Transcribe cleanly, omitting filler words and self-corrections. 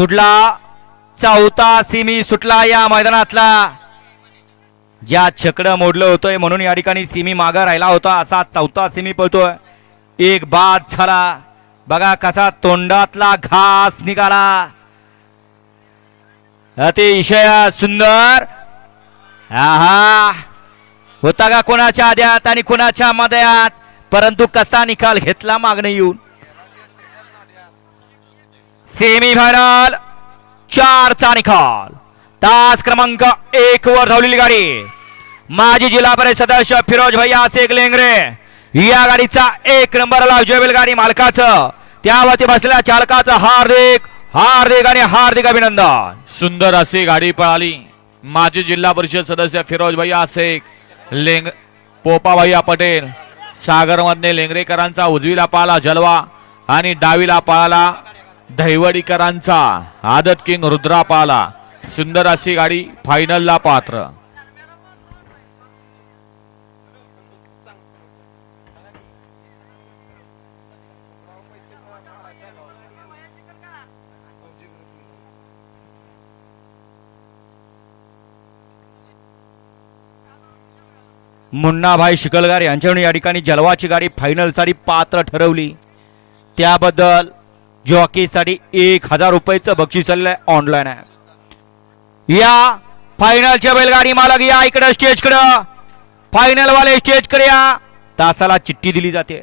सुटला चौथा सिमी सुटला या मैदानातला। ज्या छकडं मोडलं होतंय म्हणून या ठिकाणी सिमी मागे राहिला होता, असा चौथा सिमी पळतोय। एक बाद झाला, बघा कसा तोंडातला घास निघाला, अतिशय सुंदर। आहा, होता का कोणाच्या आद्यात आणि कोणाच्या मध्यात, परंतु कसा निकाल घेतला मागणे येऊन। सेमी फायनल 4 चा निकाल। तास क्रमांक 1 वर धावलेली गाडी माजी जिल्हा परिषद सदस्य फिरोज भैया शेख लेंगरे, या गाडीचा 1 नंबरला जोबेल गाडी मालकाचं, त्यावरती बसलेल्या चालकाचं हार्दिक हार्दिक आणि हार्दिक अभिनंदन। सुंदर अशी गाडी पळाली। माजी जिल्हा परिषद सदस्य फिरोज भैया शेख पोपा भैया पटेल, सागर मधने लेंगरेकरांचा उजवीला पाला जलवा आणि डावीला पाला दहिवडीकरांचा आदत किंग रुद्रा पाला। सुंदर अशी गाडी फायनलला पात्र। मुन्नाभाई शिकलगार यांच्याकडून या ठिकाणी जलवाची गाडी फायनल साठी पात्र ठरवली, त्याबद्दल जॉकीसाठी 1000 रुपयाचं बक्षीस ऑनलाईन आहे। या फायनलच्या बैलगाडी मालक या इकडे स्टेज कडे, फायनल वाले स्टेज कडे या, तासाला चिठ्ठी दिली जाते।